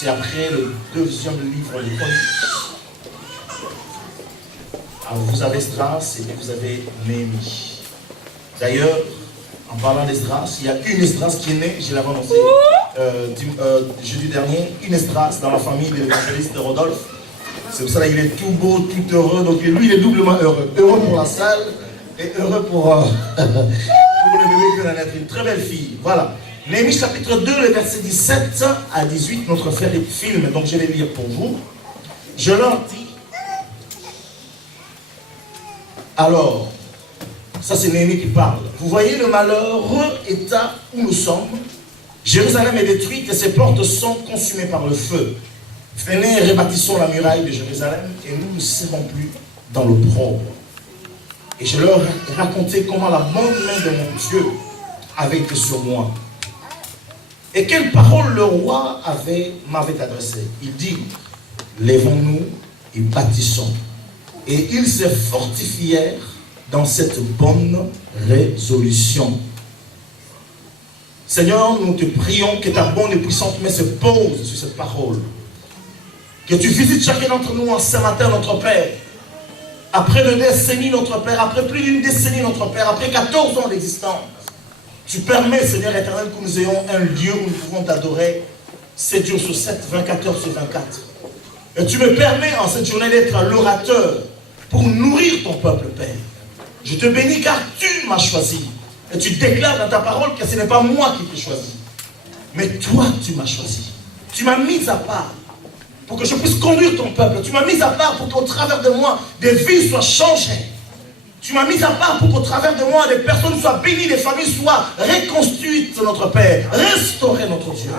C'est après le deuxième livre de Chroniques. Alors vous avez Esdras et puis vous avez Néhémie. D'ailleurs, en parlant d'Esdras, il y a une Esdras qui est née, je l'avais annoncé jeudi dernier, une Esdras dans la famille de l'évangéliste Rodolphe. C'est pour ça qu'il est tout beau, tout heureux. Donc lui, il est doublement heureux. Heureux pour la salle et heureux pour le bébé qui va naître. Une très belle fille. Voilà. Néhémie chapitre 2, le verset 17 à 18, notre frère les films. Donc je vais lire pour vous. Je leur dis. Alors, ça c'est Néhémie qui parle. Vous voyez le malheureux état où nous sommes. Jérusalem est détruite et ses portes sont consumées par le feu. Venez et rebâtissons la muraille de Jérusalem et nous ne serons plus dans l'opprobre. Et je leur ai raconté comment la bonne main de mon Dieu avait été sur moi. Et quelle parole le roi m'avait adressée. Il dit, lèvons-nous et bâtissons. Et ils se fortifièrent dans cette bonne résolution. Seigneur, nous te prions que ta bonne et puissante main se pose sur cette parole. Que tu visites chacun d'entre nous en ce matin, notre Père. Après 2 décennies, notre Père, après plus d'une décennie, notre Père, après 14 ans d'existence, tu permets, Seigneur éternel, que nous ayons un lieu où nous pouvons t'adorer 7 jours sur 7, 24 heures sur 24. Et tu me permets en cette journée d'être l'orateur pour nourrir ton peuple, Père. Je te bénis car tu m'as choisi. Et tu déclares dans ta parole que ce n'est pas moi qui t'ai choisi. Mais toi, tu m'as choisi. Tu m'as mis à part pour que je puisse conduire ton peuple. Tu m'as mis à part pour qu'au travers de moi, des vies soient changées. Tu m'as mis à part pour qu'au travers de moi, des personnes soient bénies, des familles soient reconstruites, notre Père. Restaurer notre Dieu.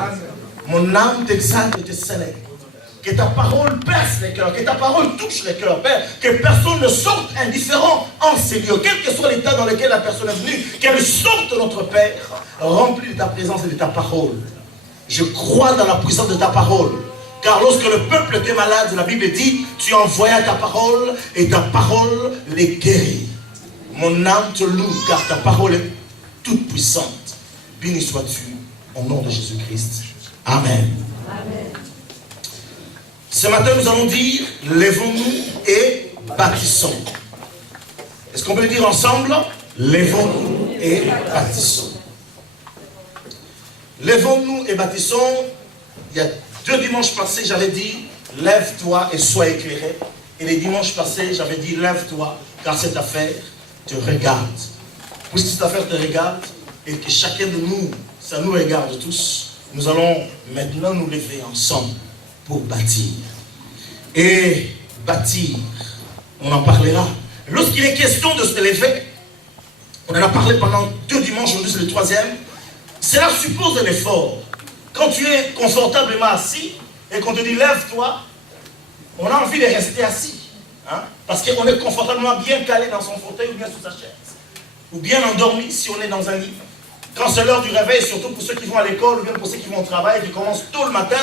Mon âme t'exalte et te célèbre. Que ta parole perce les cœurs, que ta parole touche les cœurs, Père. Que personne ne sorte indifférent en ces lieux, quel que soit l'état dans lequel la personne est venue, qu'elle sorte, notre Père, remplie de ta présence et de ta parole. Je crois dans la puissance de ta parole. Car lorsque le peuple était malade, la Bible dit, tu envoyas ta parole et ta parole les guérit. Mon âme te loue car ta parole est toute puissante. Béni sois-tu au nom de Jésus-Christ. Amen. Amen. Ce matin, nous allons dire, lèvons-nous et bâtissons. Est-ce qu'on peut le dire ensemble? Lèvons-nous et bâtissons. Lèvons-nous et bâtissons. Il y a 2 dimanches passés, j'avais dit, lève-toi et sois éclairé. Et les dimanches passés, j'avais dit, lève-toi, car cette affaire te regarde. Puisque cette affaire te regarde, et que chacun de nous, ça nous regarde tous, nous allons maintenant nous lever ensemble pour bâtir. Et bâtir, on en parlera. Lorsqu'il est question de se lever, on en a parlé pendant 2 dimanches, aujourd'hui c'est le 3e, cela suppose un effort. Quand tu es confortablement assis et qu'on te dit lève-toi, on a envie de rester assis. Hein? Parce qu'on est confortablement bien calé dans son fauteuil ou bien sous sa chaise. Ou bien endormi si on est dans un lit. Quand c'est l'heure du réveil, surtout pour ceux qui vont à l'école ou bien pour ceux qui vont au travail, qui commencent tôt le matin,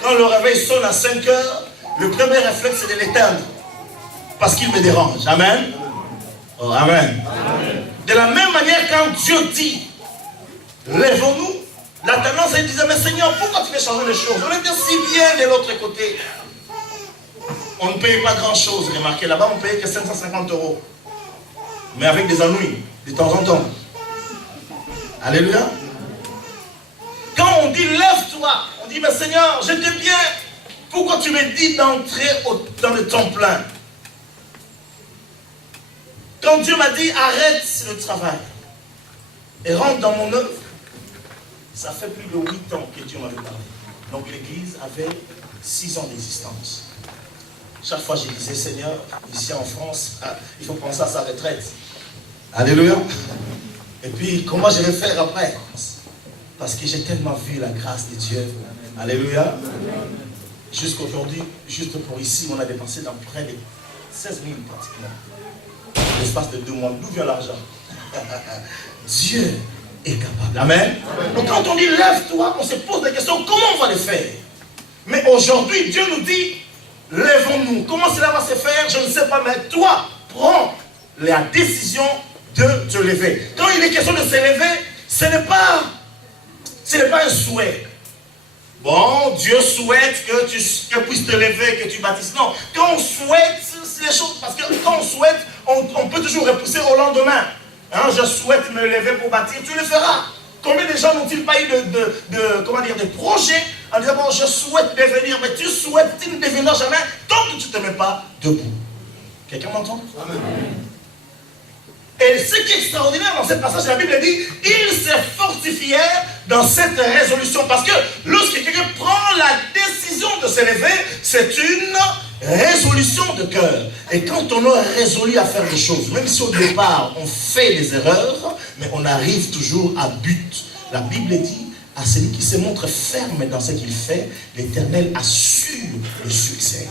quand le réveil sonne à 5 heures, le premier réflexe c'est de l'éteindre. Parce qu'il me dérange. Amen. Oh, amen. Amen. De la même manière, quand Dieu dit lèvons-nous, la tendance est de dire mais Seigneur, pourquoi tu fais changer les choses? On était si bien de l'autre côté. On ne paye pas grand chose, remarquez, là-bas on ne paye que 550 €. Mais avec des ennuis, de temps en temps. Alléluia. Quand on dit lève-toi, on dit mais Seigneur, j'étais bien. Pourquoi tu me dis d'entrer dans le temps plein? Quand Dieu m'a dit arrête le travail et rentre dans mon œuvre, ça fait plus de 8 ans que Dieu m'avait parlé. Donc l'église avait 6 ans d'existence. Chaque fois je disais Seigneur, ici en France, il faut penser à sa retraite. Alléluia. Et puis comment je vais faire après? Parce que j'ai tellement vu la grâce de Dieu. Alléluia. Jusqu'aujourd'hui, juste pour ici, on a dépensé dans près de 16 000 pratiquement. En l'espace de 2 mois. D'où vient l'argent? Dieu est capable. Amen. Donc quand on dit lève-toi, on se pose la question, comment on va le faire? Mais aujourd'hui, Dieu nous dit, lèvons-nous. Comment cela va se faire? Je ne sais pas, mais toi, prends la décision de te lever. Quand il est question de se lever, ce n'est pas un souhait. Bon, Dieu souhaite que tu puisses te lever, que tu bâtisses. Non, quand on souhaite, c'est les choses. Parce que quand on souhaite, on peut toujours repousser au lendemain. Hein, je souhaite me lever pour bâtir, tu le feras. Combien de gens n'ont-ils pas eu de projets en disant, bon, je souhaite devenir, mais tu souhaites, tu ne deviendras jamais tant que tu ne te mets pas debout. Quelqu'un m'entend? Amen. Et ce qui est extraordinaire dans ce passage, la Bible dit, ils se fortifièrent dans cette résolution. Parce que lorsque quelqu'un prend la décision de se lever, c'est une résolution de cœur. Et quand on est résolu à faire des choses, même si au départ on fait des erreurs, mais on arrive toujours à but. La Bible dit, à celui qui se montre ferme dans ce qu'il fait, l'Éternel assure le succès.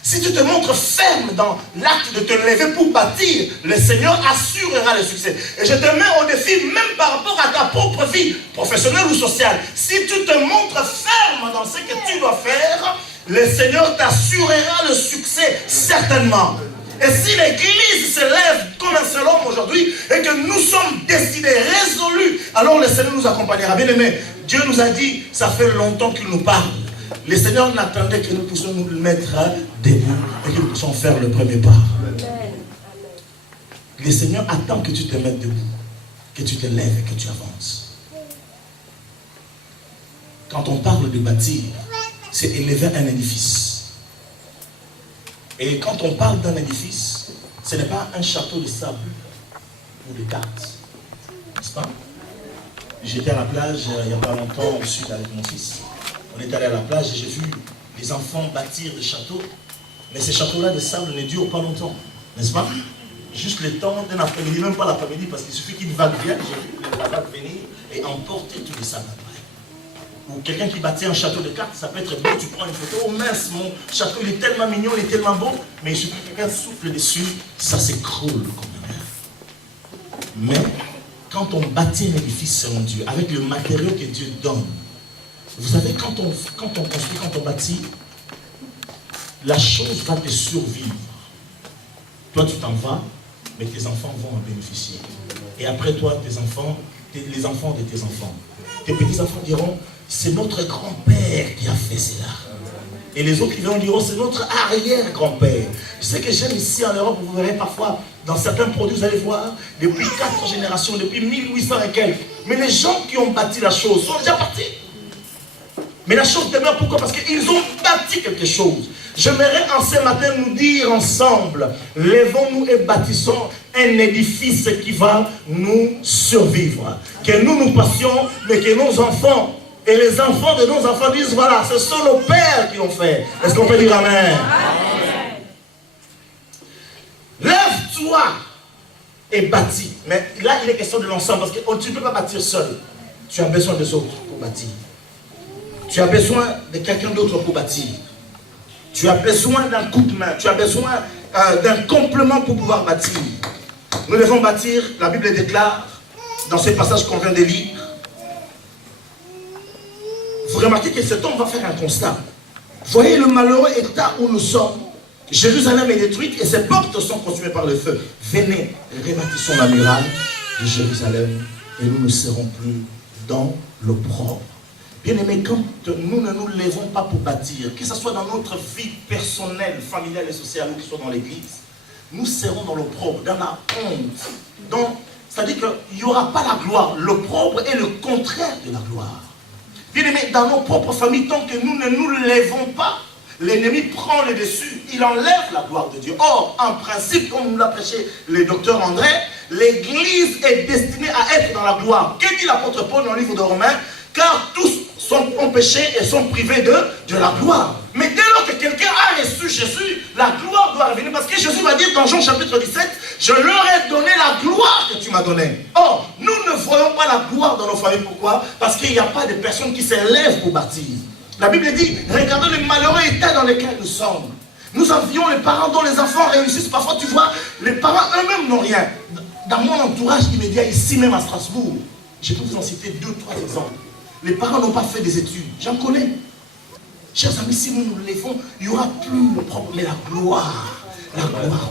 Si tu te montres ferme dans l'acte de te lever pour bâtir, le Seigneur assurera le succès. Et je te mets au défi, même par rapport à ta propre vie, professionnelle ou sociale. Si tu te montres ferme dans ce que tu dois faire, le Seigneur t'assurera le succès, certainement. Et si l'Église se lève comme un seul homme aujourd'hui, et que nous sommes décidés, résolus, alors le Seigneur nous accompagnera. Bien aimé, Dieu nous a dit, ça fait longtemps qu'il nous parle. Le Seigneur n'attendait que nous puissions nous mettre debout et que nous puissions faire le premier pas. Le Seigneur attend que tu te mettes debout, que tu te lèves et que tu avances. Quand on parle de bâtir, c'est élever un édifice. Et quand on parle d'un édifice, ce n'est pas un château de sable ou de cartes. N'est-ce pas? J'étais à la plage il n'y a pas longtemps au sud avec mon fils. On est allé à la plage et j'ai vu les enfants bâtir des châteaux. Mais ces châteaux-là de sable ne durent pas longtemps. N'est-ce pas? Juste le temps d'un après-midi, même pas l'après-midi, parce qu'il suffit qu'une vague vienne, j'ai vu la vague venir et emporter tous les sables après. Ou quelqu'un qui bâtit un château de cartes, ça peut être beau, tu prends une photo, oh mince, mon château il est tellement mignon, il est tellement beau, mais il suffit que quelqu'un souffle dessus, ça s'écroule comme un verre. Mais quand on bâtit un édifice selon Dieu, avec le matériau que Dieu donne, vous savez, quand on construit, quand on bâtit, la chose va te survivre. Toi, tu t'en vas, mais tes enfants vont en bénéficier. Et après toi, les enfants de tes enfants. Tes petits-enfants diront, c'est notre grand-père qui a fait cela. Et les autres qui vont dire, c'est notre arrière-grand-père. Ce que j'aime ici en Europe, vous verrez parfois, dans certains produits, vous allez voir, depuis 4 générations, depuis 1800 et quelques. Mais les gens qui ont bâti la chose sont déjà partis. Mais la chose demeure, pourquoi? Parce qu'ils ont bâti quelque chose. J'aimerais en ce matin nous dire ensemble, levons-nous et bâtissons un édifice qui va nous survivre. Que nous passions, mais que nos enfants et les enfants de nos enfants disent, voilà, ce sont nos pères qui l'ont fait. Est-ce qu'on peut dire amen? Amen. Lève-toi et bâtis. Mais là, il est question de l'ensemble, parce que tu ne peux pas bâtir seul. Tu as besoin des autres pour bâtir. Tu as besoin de quelqu'un d'autre pour bâtir. Tu as besoin d'un coup de main. Tu as besoin d'un complément pour pouvoir bâtir. Nous devons bâtir, la Bible déclare, dans ce passage qu'on vient de lire. Vous remarquez que cet homme va faire un constat. Voyez le malheureux état où nous sommes. Jérusalem est détruite et ses portes sont consumées par le feu. Venez, rebâtissons la muraille de Jérusalem et nous ne serons plus dans l'opprobre. Bien aimé, quand nous ne nous levons pas pour bâtir, que ce soit dans notre vie personnelle, familiale et sociale, ou que ce soit dans l'église, nous serons dans l'opprobre, dans la honte. C'est-à-dire qu'il n'y aura pas la gloire. L'opprobre est le contraire de la gloire. Bien aimé, dans nos propres familles, tant que nous ne nous levons pas, l'ennemi prend le dessus, il enlève la gloire de Dieu. Or, en principe, comme nous l'a prêché le docteur André, l'église est destinée à être dans la gloire. Que dit l'apôtre Paul dans le livre de Romains? Car tous ont péché et sont privés de la gloire. Mais dès lors que quelqu'un a reçu Jésus, la gloire doit revenir. Parce que Jésus va dire dans Jean chapitre 17, je leur ai donné la gloire que tu m'as donnée. Or, nous ne voyons pas la gloire dans nos familles. Pourquoi? Parce qu'il n'y a pas de personnes qui s'élèvent pour bâtir. La Bible dit, regardez le malheureux état dans lequel nous sommes. Nous avions les parents dont les enfants réussissent. Parfois, tu vois, les parents eux-mêmes n'ont rien. Dans mon entourage immédiat, ici même à Strasbourg, je peux vous en citer 2 ou 3 exemples. Les parents n'ont pas fait des études. J'en connais. Chers amis, si nous nous levons, il n'y aura plus le problème, mais la gloire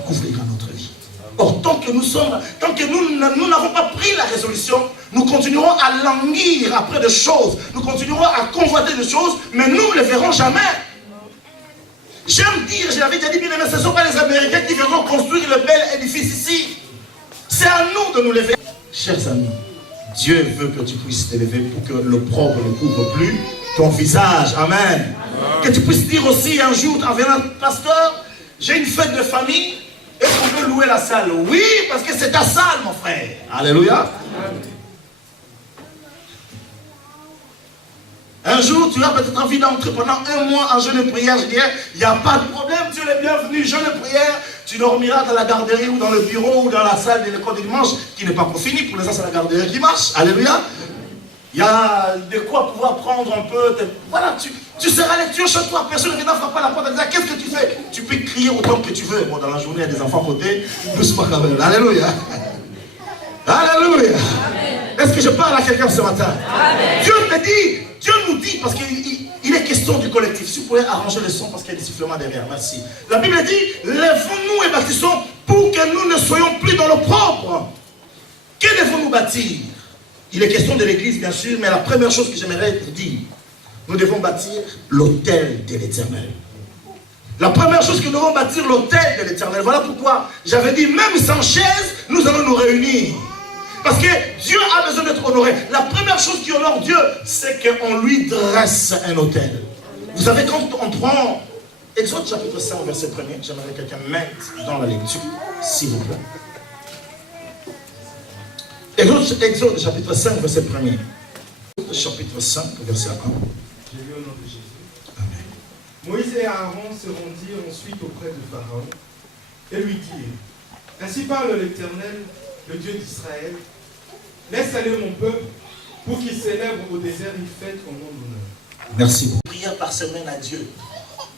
couvrira notre vie. Or, tant que nous n'avons pas pris la résolution, nous continuerons à languir après des choses, nous continuerons à convoiter des choses, mais nous ne les verrons jamais. J'aime dire, je l'avais déjà dit, bien aimé, ce ne sont pas les Américains qui viendront construire le bel édifice ici. C'est à nous de nous lever. Chers amis, Dieu veut que tu puisses te lever pour que l'opprobre ne couvre plus ton visage. Amen. Que tu puisses dire aussi un jour, en venant, pasteur, j'ai une fête de famille, est-ce qu'on peut louer la salle? Oui, parce que c'est ta salle, mon frère. Alléluia. Un jour, tu as peut-être envie d'entrer pendant un mois en jeûne de prière. Je dirais, il n'y a pas de problème, tu es le bienvenu, jeûne de prière. Tu dormiras dans la garderie ou dans le bureau ou dans la salle de l'école du dimanche, qui n'est pas pour fini. Pour l'instant, c'est la garderie qui marche. Alléluia. Il y a de quoi pouvoir prendre un peu. Voilà, tu seras là, tu es chez toi, personne ne viendra frapper à la porte et dire, qu'est-ce que tu fais? Tu peux crier autant que tu veux. Bon, dans la journée, il y a des enfants à côté, doucement quand même. Alléluia. Alléluia. Est-ce que je parle à quelqu'un ce matin? Amen. Dieu nous dit, parce qu'il est question du collectif. Si vous pouvez arranger le son parce qu'il y a des sifflements derrière, merci. La Bible dit, lèvons-nous et bâtissons pour que nous ne soyons plus dans l'opprobre. Que devons-nous bâtir? Il est question de l'église, bien sûr, mais la première chose que j'aimerais dire, nous devons bâtir l'autel de l'Éternel. La première chose que nous devons bâtir, l'autel de l'Éternel. Voilà pourquoi j'avais dit, même sans chaise, nous allons nous réunir. Parce que Dieu a besoin d'être honoré. La première chose qui honore Dieu, c'est qu'on lui dresse un autel. Vous savez, quand on prend Exode chapitre 5, verset 1er, j'aimerais que quelqu'un mette dans la lecture, s'il vous plaît. Exode chapitre 5, verset 1er. Chapitre 5, verset 1. J'ai lu au nom de Jésus. Amen. Moïse et Aaron se rendirent ensuite auprès de Pharaon et lui dirent, ainsi parle l'Éternel, le Dieu d'Israël, laisse aller mon peuple pour qu'il célèbre au désert une fête au nom d'honneur. Merci beaucoup. Prière par semaine à Dieu.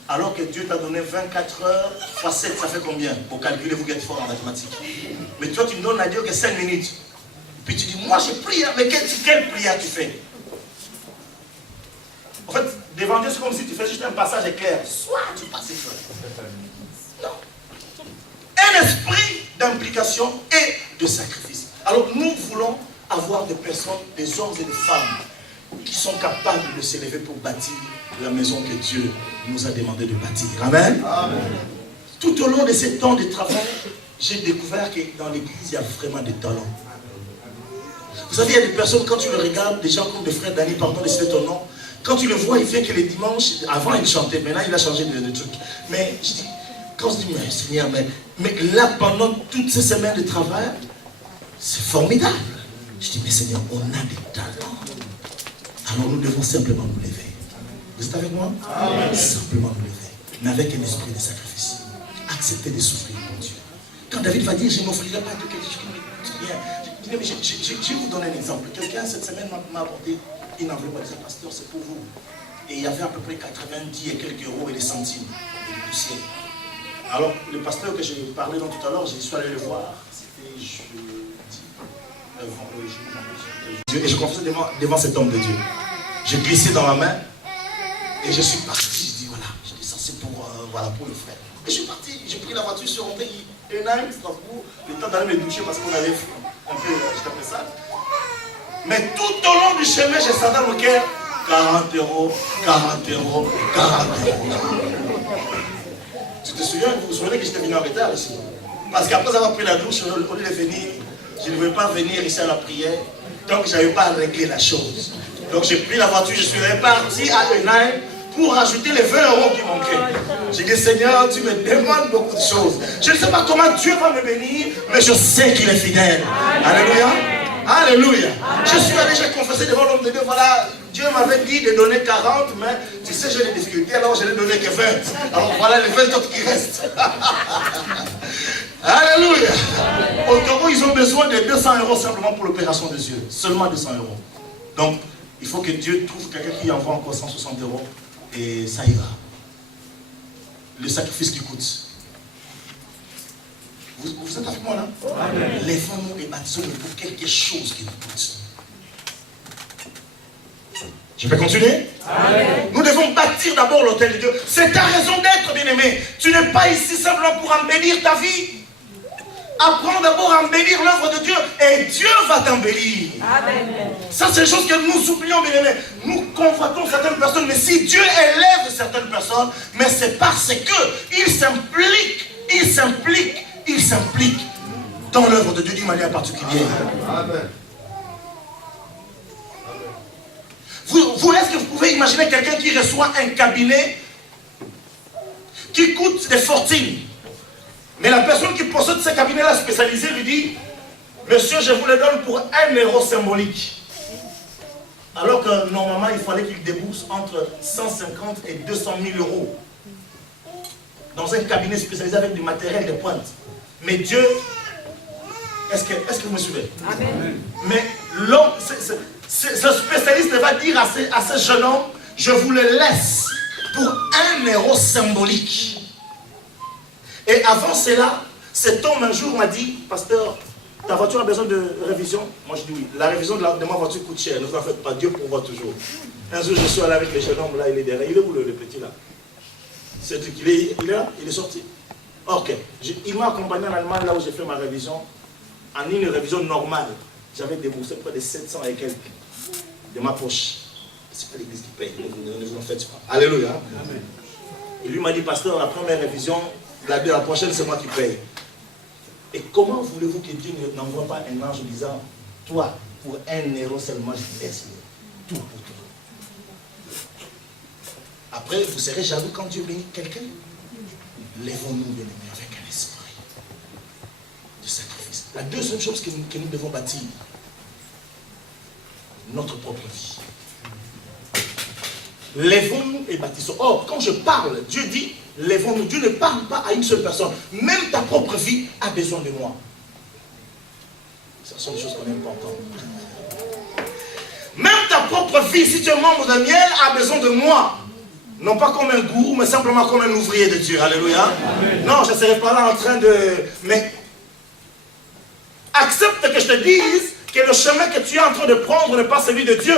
Alors que Dieu t'a donné 24 heures fois 7, ça fait combien? Pour calculer, vous êtes fort en mathématiques. Mais toi, tu ne donnes à Dieu que 5 minutes. Puis tu dis, moi je prie, mais quelle prière tu fais? En fait, devant Dieu, c'est comme si tu fais juste un passage éclair. Soit tu passes éclair. Non. Un esprit d'implication et de sacrifice. Alors nous voulons avoir des personnes, des hommes et des femmes qui sont capables de s'élever pour bâtir la maison que Dieu nous a demandé de bâtir. Amen. Amen. Tout au long de ces temps de travail, j'ai découvert que dans l'église, il y a vraiment des talents. Vous savez, il y a des personnes, quand tu le regardes, des gens comme des frères Dani, pardon de citer ton nom, quand tu le vois, il vient que les dimanches, avant il chantait, maintenant il a changé de truc. Mais je dis, quand je dis, mais Seigneur, mais là, pendant toutes ces semaines de travail, c'est formidable. Je dis, mais Seigneur, on a des talents. Alors nous devons simplement nous lever. Vous êtes avec moi? Amen. Simplement nous lever, mais avec un esprit de sacrifice. Accepter de souffrir pour Dieu. Quand David va dire, je n'offrirai pas de quelque chose qui me dit rien. Je vais vous donner un exemple. Quelqu'un cette semaine m'a apporté une enveloppe, il disait, pasteur, c'est pour vous. Et il y avait à peu près 90 et quelques euros et des centimes et des poussières. Alors, le pasteur que j'ai parlé tout à l'heure, je suis allé le voir. C'était jeudi. Et je confessais devant cet homme de Dieu. J'ai glissé dans la main et je suis parti. Je dis, voilà, je dis, ça c'est pour le frère. Et je suis parti, j'ai pris la voiture, je suis rentré un an, Strasbourg, le temps d'aller me doucher parce qu'on avait un peu, j'étais après ça. Mais tout au long du chemin, j'ai ça dans le cœur, 40 euros, 40 euros, 40 euros. Tu te souviens, vous vous souvenez que j'étais venu en retard ici? Parce qu'après avoir pris la douche, au lieu de venir, je ne voulais pas venir ici à la prière, donc je n'avais pas réglé la chose. Donc j'ai pris la voiture, je suis reparti à Enaim pour rajouter les 20 euros qui manquaient. J'ai dit, Seigneur, tu me demandes beaucoup de choses. Je ne sais pas comment Dieu va me bénir, mais je sais qu'il est fidèle. Alléluia. Alléluia. Je suis allé, j'ai confessé devant l'homme de Dieu, voilà, Dieu m'avait dit de donner 40, mais tu sais, j'ai des difficultés, alors je n'ai donné que 20. Alors voilà les 20 autres qui restent. Alléluia. Au Togo, ils ont besoin de 200 euros simplement pour l'opération des yeux. Seulement 200 euros. Donc, il faut que Dieu trouve quelqu'un qui envoie encore 160 euros et ça ira. Le sacrifice qui coûte. Vous êtes avec moi là? Lèvons-nous et bâtissons pour quelque chose qui nous coûte. Je peux continuer? Amen. Nous devons bâtir d'abord l'autel de Dieu. C'est ta raison d'être, bien-aimé. Tu n'es pas ici simplement pour embellir ta vie. Apprends d'abord à embellir l'œuvre de Dieu et Dieu va t'embellir. Ça, c'est des choses que nous oublions, bien aimés. Nous convoitons certaines personnes, mais si Dieu élève certaines personnes, mais c'est parce qu'il s'implique dans l'œuvre de Dieu d'une manière particulière. Amen. Est-ce que vous pouvez imaginer quelqu'un qui reçoit un cabinet qui coûte des fortunes? Mais la personne qui possède ce cabinet-là spécialisé lui dit: monsieur, je vous le donne pour 1 euro symbolique. Alors que normalement, il fallait qu'il débourse entre 150 et 200 000 euros dans un cabinet spécialisé avec du matériel de pointe. Mais Dieu, est-ce que vous me suivez? Amen. Mais l'homme, ce spécialiste va dire à ce jeune homme: je vous le laisse pour 1 euro symbolique. Et avant cela, cet homme un jour m'a dit: pasteur, ta voiture a besoin de révision? Moi je dis oui. La révision de ma voiture coûte cher, ne vous en faites pas, Dieu pourvoit toujours. Un jour je suis allé avec le jeune homme là, il est derrière. Il est où le petit là? C'est qu'il est là, il est sorti. Ok. Il m'a accompagné en Allemagne là où j'ai fait ma révision. En une révision normale, j'avais déboursé près de 700 et quelques de ma poche. C'est pas l'église qui paye, ne vous en faites pas. Alléluia. Amen. Et lui m'a dit: pasteur, la première révision, la prochaine c'est moi qui paye. Et comment voulez-vous que Dieu n'envoie pas un ange disant: toi, pour 1 euro seulement, je te laisse tout pour toi? Après, vous serez jaloux quand Dieu bénit quelqu'un. Lèvons-nous, bien-aimés, avec un esprit de sacrifice. La deuxième chose que nous devons bâtir, notre propre vie. Lèvons-nous et bâtissons. Or, quand je parle, Dieu dit: lèvons-nous. Dieu ne parle pas à une seule personne. Même ta propre vie a besoin de moi. Ce sont des choses qu'on n'aime pas entendre. Même ta propre vie, si tu es membre de miel, a besoin de moi. Non pas comme un gourou, mais simplement comme un ouvrier de Dieu. Alléluia. Amen. Non, je ne serai pas là en train de... Mais accepte que je te dise que le chemin que tu es en train de prendre n'est pas celui de Dieu.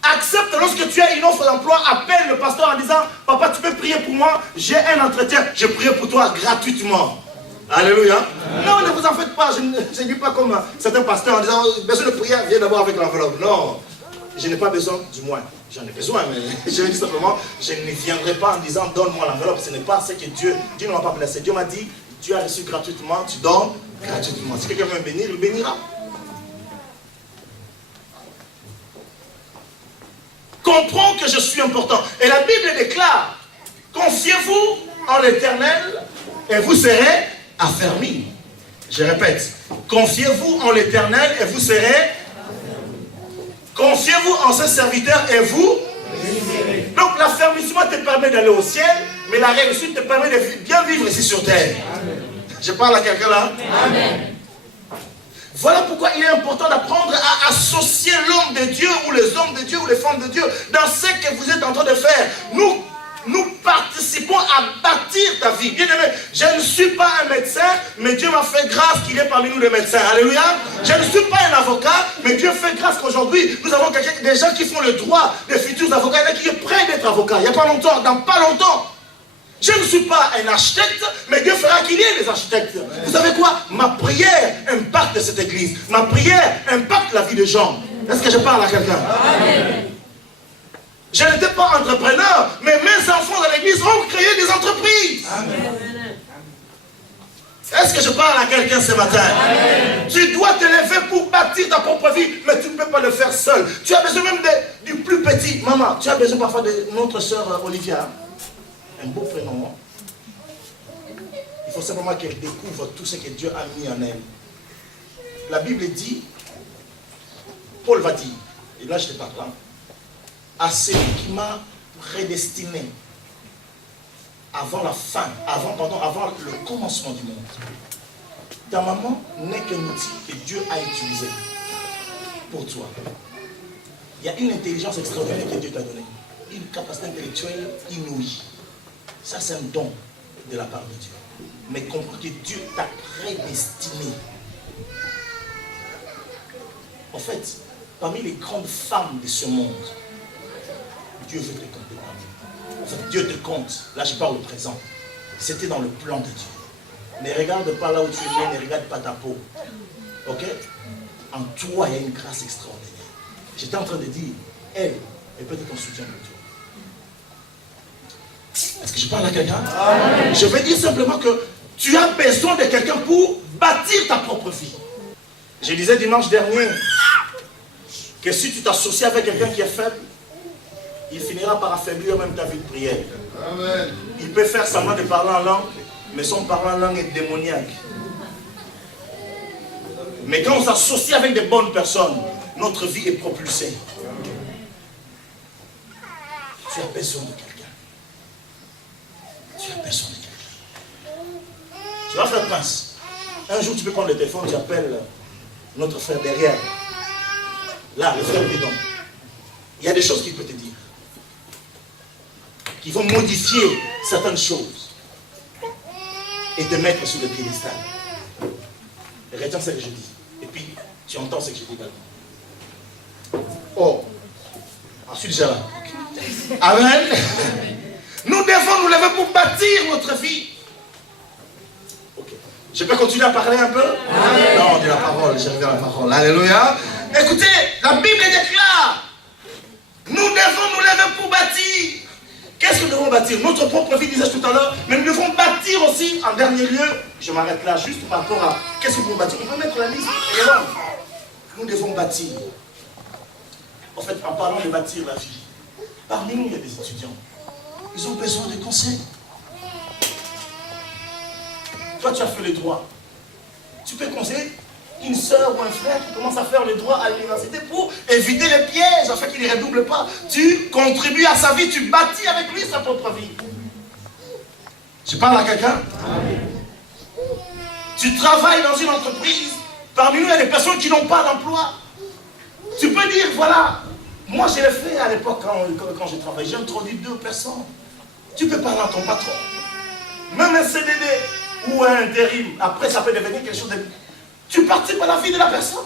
Accepte, lorsque tu as une offre d'emploi, appelle le pasteur en disant: papa, tu peux prier pour moi, j'ai un entretien, je prie pour toi gratuitement. Alléluia. Amen. Non, ne vous en faites pas, je ne dis pas comme certains pasteurs en disant: besoin de prière, viens d'abord avec l'enveloppe. Non, je n'ai pas besoin, du moins, j'en ai besoin, mais je dis simplement, je ne viendrai pas en disant: donne-moi l'enveloppe. Ce n'est pas ce que Dieu ne m'a pas placé. Dieu m'a dit: tu as reçu gratuitement, tu donnes gratuitement. Si quelqu'un veut me bénir, il me bénira. Comprends que je suis important. Et la Bible déclare: confiez-vous en l'Éternel et vous serez affermis. Je répète, confiez-vous en l'Éternel et vous serez affermis. Confiez-vous en ce serviteur et vous. Donc l'affermissement te permet d'aller au ciel, mais la réussite te permet de bien vivre ici sur terre. Amen. Je parle à quelqu'un là? Amen. Voilà pourquoi il est important d'apprendre à associer l'homme de Dieu ou les hommes de Dieu ou les femmes de Dieu dans ce que vous êtes en train de faire. Nous participons à bâtir ta vie. Bien aimé, je ne suis pas un médecin, mais Dieu m'a fait grâce qu'il est parmi nous les médecins. Alléluia. Je ne suis pas un avocat, mais Dieu fait grâce qu'aujourd'hui, nous avons des gens qui font le droit, des futurs avocats, il y en a qui est prêt d'être avocat. Il n'y a pas longtemps, dans pas longtemps. Je ne suis pas un architecte, mais Dieu fera qu'il y ait des architectes. Amen. Vous savez quoi? Ma prière impacte cette église. Ma prière impacte la vie des gens. Est-ce que je parle à quelqu'un? Je n'étais pas entrepreneur, mais mes enfants dans l'église ont créé des entreprises. Amen. Est-ce que je parle à quelqu'un ce matin? Amen. Tu dois te lever pour bâtir ta propre vie, mais tu ne peux pas le faire seul. Tu as besoin même du plus petit. Maman, tu as besoin parfois de notre soeur Olivia. Un beau prénom. Il faut simplement qu'elle découvre tout ce que Dieu a mis en elle. La Bible dit, Paul va dire, et là je te parle, à celui qui m'a prédestiné avant la fin, avant le commencement du monde. Ta maman n'est qu'un outil que Dieu a utilisé pour toi. Il y a une intelligence extraordinaire que Dieu t'a donnée, une capacité intellectuelle inouïe. Ça, c'est un don de la part de Dieu. Mais comprends que Dieu t'a prédestiné. En fait, parmi les grandes femmes de ce monde, Dieu veut te compter parmi. En fait, Dieu te compte. Là, je parle au présent. C'était dans le plan de Dieu. Ne regarde pas là où tu es, ne regarde pas ta peau. Ok? En toi, il y a une grâce extraordinaire. J'étais en train de dire, elle peut être ton soutien pour toi. Est-ce que je parle à quelqu'un? Je vais dire simplement que tu as besoin de quelqu'un pour bâtir ta propre vie. Je disais dimanche dernier que si tu t'associes avec quelqu'un qui est faible, il finira par affaiblir même ta vie de prière. Amen. Il peut faire semblant de parler en langue, mais son parler en langue est démoniaque. Mais quand on s'associe avec des bonnes personnes, notre vie est propulsée. Tu as besoin de quelqu'un. Tu as besoin de quelqu'un. Tu vas faire prince. Un jour, tu peux prendre le téléphone, tu appelles notre frère derrière. Là, le frère bidon. Il y a des choses qu'il peut te dire. Qui vont modifier certaines choses. Et te mettre sur le piédestal. Retiens ce que je dis. Et puis, tu entends ce que je dis également. Oh. Ensuite, j'ai là. Amen. Nous devons nous lever pour bâtir notre vie. Ok. Je peux continuer à parler un peu? Amen. Non, on dit la parole. Je reviens à la parole. Alléluia. Écoutez, la Bible déclare. Nous devons nous lever pour bâtir. Qu'est-ce que nous devons bâtir? Notre propre vie, disais-je tout à l'heure, mais nous devons bâtir aussi, en dernier lieu, je m'arrête là juste par rapport à qu'est-ce que nous devons bâtir. On peut mettre la liste et là, nous devons bâtir. En fait, en parlant de bâtir la vie, parmi nous, il y a des étudiants. Ils ont besoin de conseils. Toi, tu as fait le droit. Tu peux conseiller une soeur ou un frère qui commence à faire le droit à l'université pour éviter les pièges, afin qu'il ne redouble pas. Tu contribues à sa vie, tu bâtis avec lui sa propre vie. Je parle à quelqu'un? Tu travailles dans une entreprise, parmi nous il y a des personnes qui n'ont pas d'emploi. Tu peux dire, voilà, moi je l'ai fait à l'époque quand j'ai travaillé, j'ai introduit 2 personnes. Tu peux parler à ton patron. Même un CDD ou un intérim, après ça peut devenir quelque chose de... Tu participes à la vie de la personne.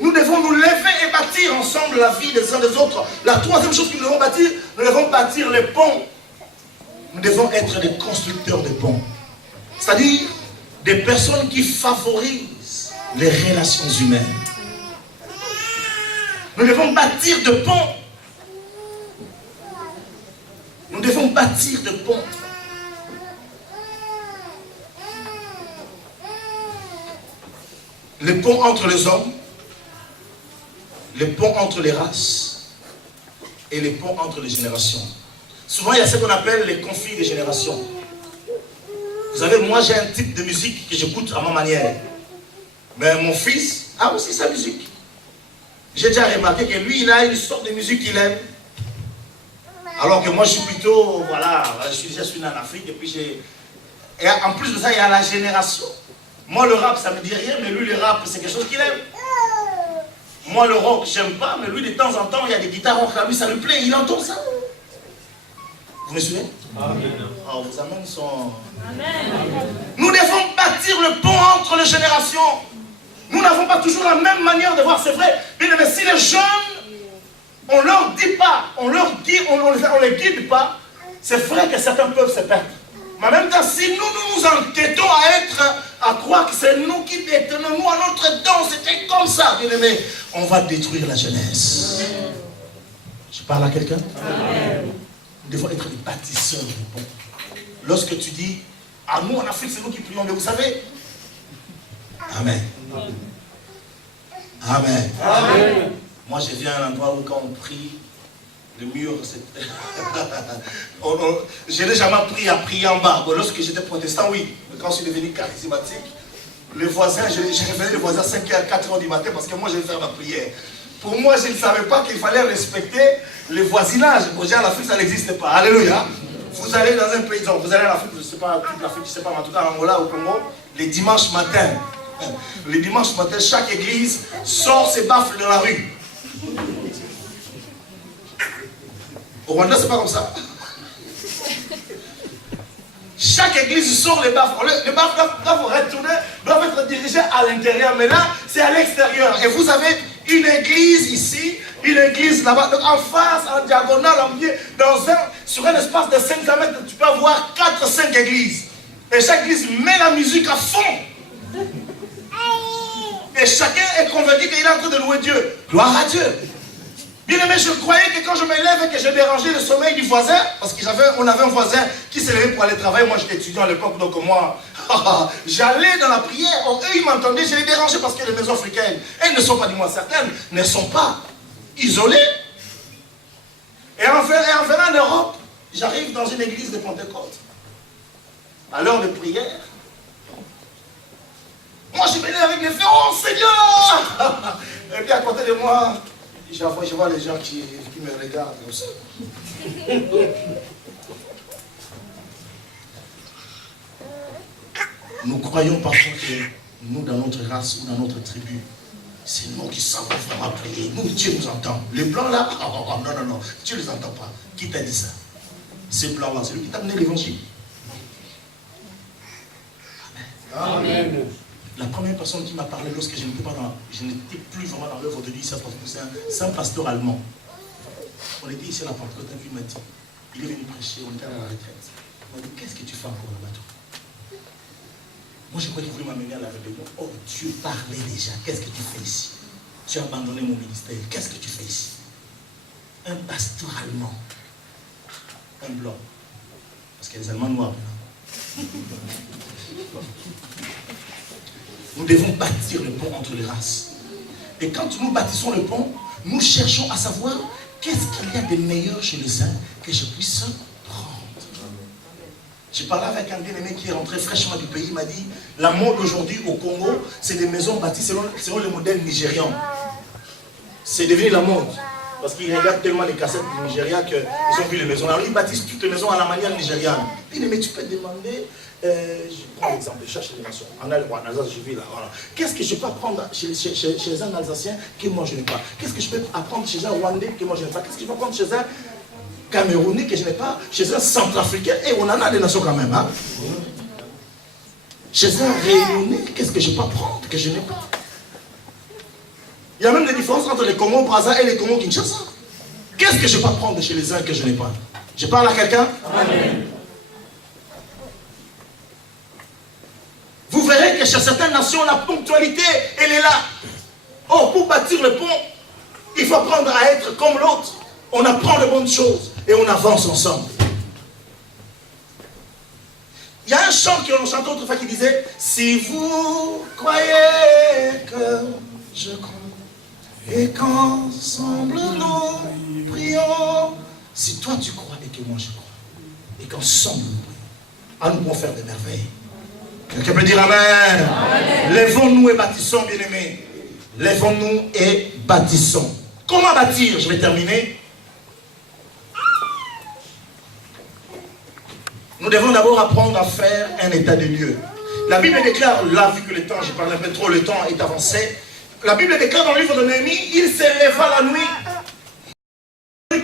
Nous devons nous lever et bâtir ensemble la vie des uns des autres. La troisième chose que nous devons bâtir les ponts. Nous devons être des constructeurs de ponts. C'est-à-dire des personnes qui favorisent les relations humaines. Nous devons bâtir de ponts. Nous devons bâtir de ponts. Les ponts entre les hommes, les ponts entre les races et les ponts entre les générations. Souvent, il y a ce qu'on appelle les conflits des générations. Vous savez, moi, j'ai un type de musique que j'écoute à ma manière. Mais mon fils a aussi sa musique. J'ai déjà remarqué que lui, il a une sorte de musique qu'il aime. Alors que moi, je suis plutôt, voilà, je suis né en Afrique et puis j'ai... Et en plus de ça, il y a la génération. Moi, le rap, ça ne me dit rien, mais lui, le rap, c'est quelque chose qu'il aime. Moi, le rock, j'aime pas, mais lui, de temps en temps, il y a des guitares rock, là, lui, ça lui plaît, il entend ça. Vous me suivez? Amen. Oh, vos amens sont... Amen. Nous devons bâtir le pont entre les générations. Nous n'avons pas toujours la même manière de voir, c'est vrai. Mais si les jeunes, on ne leur dit pas, on les guide pas, c'est vrai que certains peuvent se perdre. Mais en même temps, si nous nous entêtons à croire que c'est nous qui détenons, nous à notre temps, c'était comme ça, bien aimé, on va détruire la jeunesse. Amen. Je parle à quelqu'un? Nous devons être des bâtisseurs de ponts. Lorsque tu dis, à nous en Afrique, c'est nous qui prions, mais vous savez, Amen. Amen. Amen. Moi, je viens à un endroit où quand on prie, le mur, c'est... Je n'ai jamais appris à prier en bas. Bon, lorsque j'étais protestant, oui. Mais quand je suis devenu charismatique, les voisins, je réveillais les voisins à 5h, 4h du matin parce que moi, je vais faire ma prière. Pour moi, je ne savais pas qu'il fallait respecter le voisinage. Bon, déjà, en Afrique, ça n'existe pas. Alléluia. Vous allez dans un pays, donc vous allez en Afrique, je ne sais pas, toute l'Afrique, je ne sais pas, mais en tout cas, en Angola, au Congo, les dimanches matins, chaque église sort ses baffles de la rue. Au Rwanda, c'est pas comme ça. Chaque église sort les baffles. Les baffles doivent retourner, doivent être dirigés à l'intérieur. Mais là, c'est à l'extérieur. Et vous avez une église ici, une église là-bas. Donc en face, en diagonale, en milieu, sur un espace de 500 mètres, tu peux avoir 4-5 églises. Et chaque église met la musique à fond. Et chacun est convaincu qu'il est en train de louer Dieu. Gloire à Dieu. Bien aimé, je croyais que quand je me lève et que j'ai dérangé le sommeil du voisin, parce qu'on avait un voisin qui s'est levé pour aller travailler, moi j'étais étudiant à l'époque, donc moi, j'allais dans la prière, eux ils m'entendaient, je les dérangeais parce que les maisons africaines, elles ne sont pas, du moins certaines, ne sont pas isolées. Et en venant en Europe, j'arrive dans une église de Pentecôte, à l'heure de prière. Moi je venais avec les feux, oh Seigneur! Et puis à côté de moi, je vois les gens qui me regardent comme ça. Nous croyons parfois que nous, dans notre race ou dans notre tribu, c'est nous qui savons vraiment prier. Nous, Dieu nous entend. Les blancs là, non, Dieu ne les entend pas. Qui t'a dit ça? Ces blancs là, c'est lui qui t'a amené l'évangile. Amen. Amen. La première personne qui m'a parlé lorsque je n'étais plus vraiment dans l'œuvre de Dieu, c'est un pasteur allemand. On était ici à la Pentecôte, et puis il m'a dit, il est venu prêcher, on était à la retraite. Il m'a dit, qu'est-ce que tu fais encore là-bas toi? Moi je crois qu'il voulait m'amener à la rébellion. Oh Dieu parlait déjà, qu'est-ce que tu fais ici? Tu as abandonné mon ministère, qu'est-ce que tu fais ici? Un pasteur allemand, un blanc, parce qu'il y a des Allemands noirs maintenant. Nous devons bâtir le pont entre les races. Et quand nous bâtissons le pont, nous cherchons à savoir qu'est-ce qu'il y a de meilleur chez les uns que je puisse prendre. J'ai parlé avec un bien-aimé qui est rentré fraîchement du pays, il m'a dit, la mode aujourd'hui au Congo, c'est des maisons bâties selon le modèle nigérian. C'est devenu la mode. Parce qu'ils regardent tellement les cassettes du Nigeria qu'ils ont vu les maisons. Alors ils bâtissent toutes les maisons à la manière nigériane. Mais tu peux demander, je prends l'exemple, je cherche les nations. En Alsace, je vis là. Voilà. Qu'est-ce que je peux apprendre chez un Alsacien que moi je n'ai pas? Qu'est-ce que je peux apprendre chez un Rwandais que moi je n'ai pas? Qu'est-ce que je peux apprendre chez un Camerounais que je n'ai pas? Chez un Centrafricain? Et on en a des nations quand même. Hein? Chez un Réunionnais, qu'est-ce que je peux apprendre que je n'ai pas? Il y a même des différences entre les Congo Brazza et les Congo Kinshasa. Qu'est-ce que je peux apprendre chez les uns que je n'ai pas? Je parle à quelqu'un? Amen. Vous verrez que chez certaines nations, la ponctualité, elle est là. Oh, pour bâtir le pont, il faut apprendre à être comme l'autre. On apprend de bonnes choses et on avance ensemble. Il y a un chant qu'on chantait autrefois qui disait, si vous croyez que je crois, et qu'ensemble nous prions. Si toi tu crois et que moi je crois, et qu'ensemble nous prions, nous pouvons faire des merveilles. Quelqu'un peut dire Amen. Amen. Lèvons-nous et bâtissons, bien-aimés. Lèvons-nous et bâtissons. Comment bâtir? Je vais terminer. Nous devons d'abord apprendre à faire un état de lieux. La Bible déclare, là, vu que le temps, j'ai parlé un peu trop, le temps est avancé. La Bible déclare dans le livre de Néhémie, il s'éleva la nuit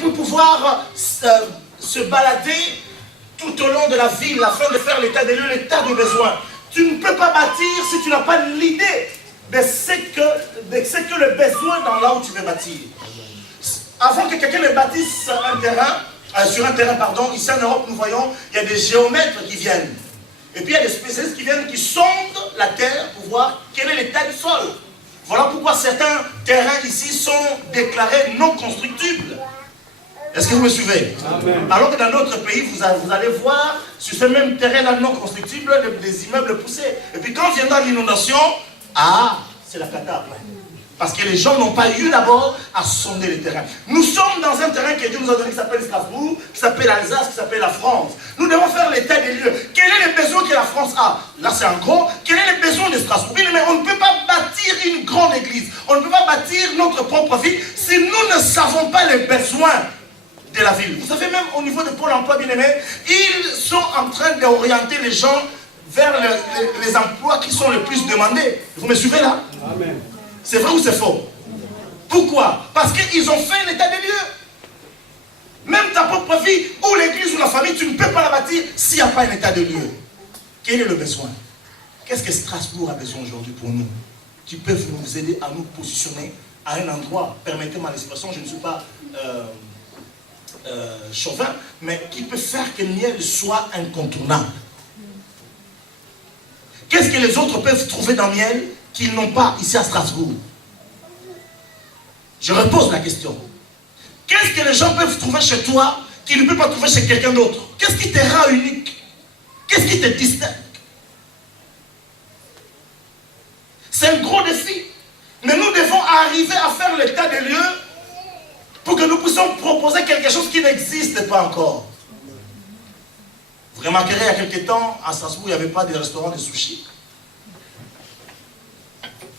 pour pouvoir se balader tout au long de la ville afin de faire l'état des lieux, l'état de besoin. Tu ne peux pas bâtir si tu n'as pas l'idée de ce que le besoin dans là où tu veux bâtir. Avant que quelqu'un ne bâtisse un terrain, sur un terrain, pardon, ici en Europe, nous voyons, il y a des géomètres qui viennent. Et puis il y a des spécialistes qui viennent, qui sondent la terre pour voir quel est l'état du sol. Voilà pourquoi certains terrains ici sont déclarés non constructibles. Est-ce que vous me suivez? Amen. Alors que dans d'autres pays, vous allez voir sur ce même terrain non constructible des immeubles poussés. Et puis quand viendra l'inondation, c'est la cata après. Parce que les gens n'ont pas eu d'abord à sonder le terrain. Nous sommes dans un terrain que Dieu nous a donné qui s'appelle Strasbourg, qui s'appelle Alsace, qui s'appelle la France. Nous devons faire l'état des lieux. Quel est le besoin que la France a? Là c'est en gros. Quel est le besoin de Strasbourg? Mais on ne peut pas bâtir une grande église. On ne peut pas bâtir notre propre ville si nous ne savons pas les besoins de la ville. Vous savez, même au niveau de Pôle emploi, bien aimé, ils sont en train d'orienter les gens vers les emplois qui sont les plus demandés. Vous me suivez là? Amen. C'est vrai ou c'est faux? Pourquoi? Parce qu'ils ont fait un état des lieux. Même ta propre vie, ou l'église ou la famille, tu ne peux pas la bâtir s'il n'y a pas un état de lieu. Quel est le besoin? Qu'est-ce que Strasbourg a besoin aujourd'hui pour nous? Qui peuvent nous aider à nous positionner à un endroit, permettez-moi l'expression, je ne suis pas chauvin, mais qui peut faire que Niel soit incontournable. Qu'est-ce que les autres peuvent trouver dans Miel qu'ils n'ont pas ici à Strasbourg? Je repose la question. Qu'est-ce que les gens peuvent trouver chez toi qu'ils ne peuvent pas trouver chez quelqu'un d'autre? Qu'est-ce qui te rend unique? Qu'est-ce qui te distingue? C'est un gros défi. Mais nous devons arriver à faire l'état des lieux pour que nous puissions proposer quelque chose qui n'existe pas encore. Vous remarquerez, il y a quelques temps, à Strasbourg, il n'y avait pas de restaurant de sushi.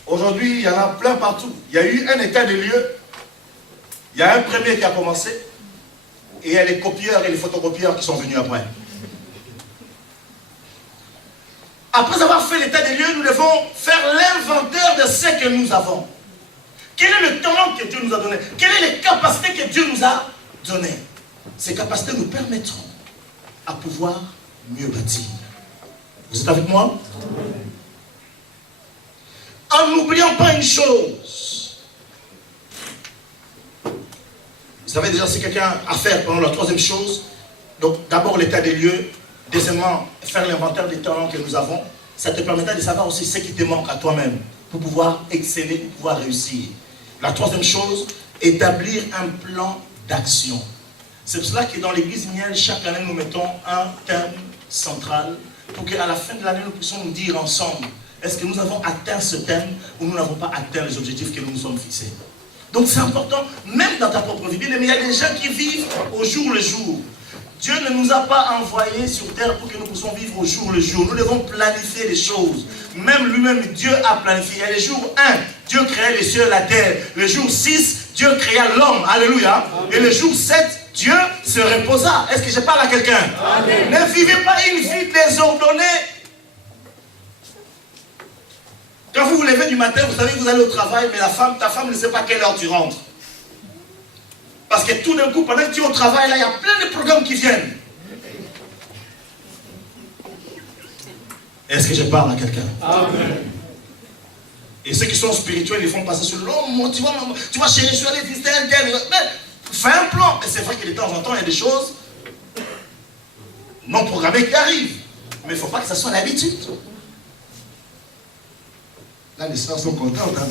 Aujourd'hui, il y en a plein partout. Il y a eu un état des lieux. Il y a un premier qui a commencé. Et il y a les copieurs et les photocopieurs qui sont venus après. Après avoir fait l'état des lieux, nous devons faire l'inventaire de ce que nous avons. Quel est le talent que Dieu nous a donné? Quelles sont les capacités que Dieu nous a données? Ces capacités nous permettront à pouvoir mieux bâtir. Vous êtes avec moi? En n'oubliant pas une chose. Vous savez déjà si quelqu'un a à faire pendant la troisième chose. Donc d'abord l'état des lieux. Deuxièmement, faire l'inventaire des talents que nous avons. Ça te permettra de savoir aussi ce qui te manque à toi-même pour pouvoir exceller, pour pouvoir réussir. La troisième chose, établir un plan d'action. C'est pour cela que dans l'église Miel, chaque année, nous mettons un thème central pour qu'à la fin de l'année, nous puissions nous dire ensemble, est-ce que nous avons atteint ce thème ou nous n'avons pas atteint les objectifs que nous nous sommes fixés. Donc c'est important, même dans ta propre vie, mais il y a des gens qui vivent au jour le jour. Dieu ne nous a pas envoyés sur terre pour que nous puissions vivre au jour le jour. Nous devons planifier les choses. Même lui-même, Dieu a planifié. Il y a le jour 1, Dieu créa les cieux et la terre. Le jour 6, Dieu créa l'homme. Alléluia. Et le jour 7, Dieu se reposa. Est-ce que je parle à quelqu'un? Ne vivez pas une vie désordonnée. Quand vous vous levez du matin, vous savez que vous allez au travail, mais ta femme ne sait pas à quelle heure tu rentres. Parce que tout d'un coup, pendant que tu es au travail, là, il y a plein de programmes qui viennent. Est-ce que je parle à quelqu'un? Amen. Et ceux qui sont spirituels, ils font passer sur l'homme. Tu vas chérir, je vais aller visiter un tel. Mais fais un plan. Et c'est vrai que de temps en temps, il y a des choses non programmées qui arrivent. Mais il ne faut pas que ça soit l'habitude. Là, les soeurs sont contentes. Hein?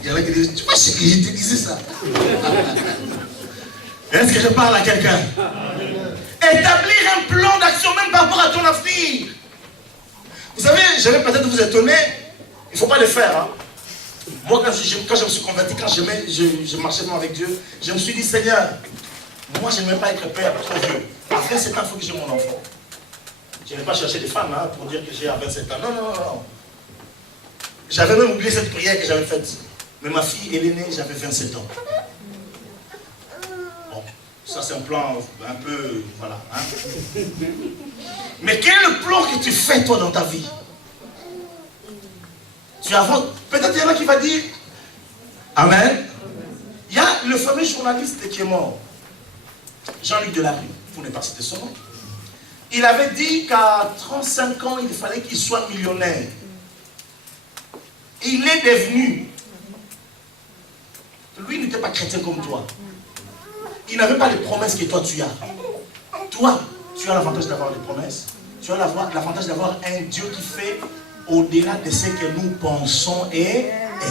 Il y en a qui disent, tu vois, je te disais ça. Est-ce que je parle à quelqu'un? Établir un plan d'action même par rapport à ton avenir. Vous savez, je vais peut-être vous étonner, il ne faut pas le faire. Hein. Moi, quand je me suis converti, quand je marchais avec Dieu, je me suis dit, Seigneur, moi, je n'aime pas être père trop vieux. À 27 ans, il faut que j'ai mon enfant. Je n'ai pas cherché des femmes hein, pour dire que j'ai à 27 ans. Non, non, non. J'avais même oublié cette prière que j'avais faite. Mais ma fille, elle est née, j'avais 27 ans. Bon, ça c'est un plan un peu, voilà. Hein. Mais quel est le plan que tu fais toi dans ta vie? Tu avances. Peut-être il y en a qui va dire, Amen. Il y a le fameux journaliste qui est mort, Jean-Luc Delarue, vous n'avez pas cité son nom. Il avait dit qu'à 35 ans, il fallait qu'il soit millionnaire. Il est devenu. Lui n'était pas chrétien comme toi. Il n'avait pas les promesses que toi tu as. Toi, tu as l'avantage d'avoir des promesses. Tu as l'avantage d'avoir un Dieu qui fait au-delà de ce que nous pensons et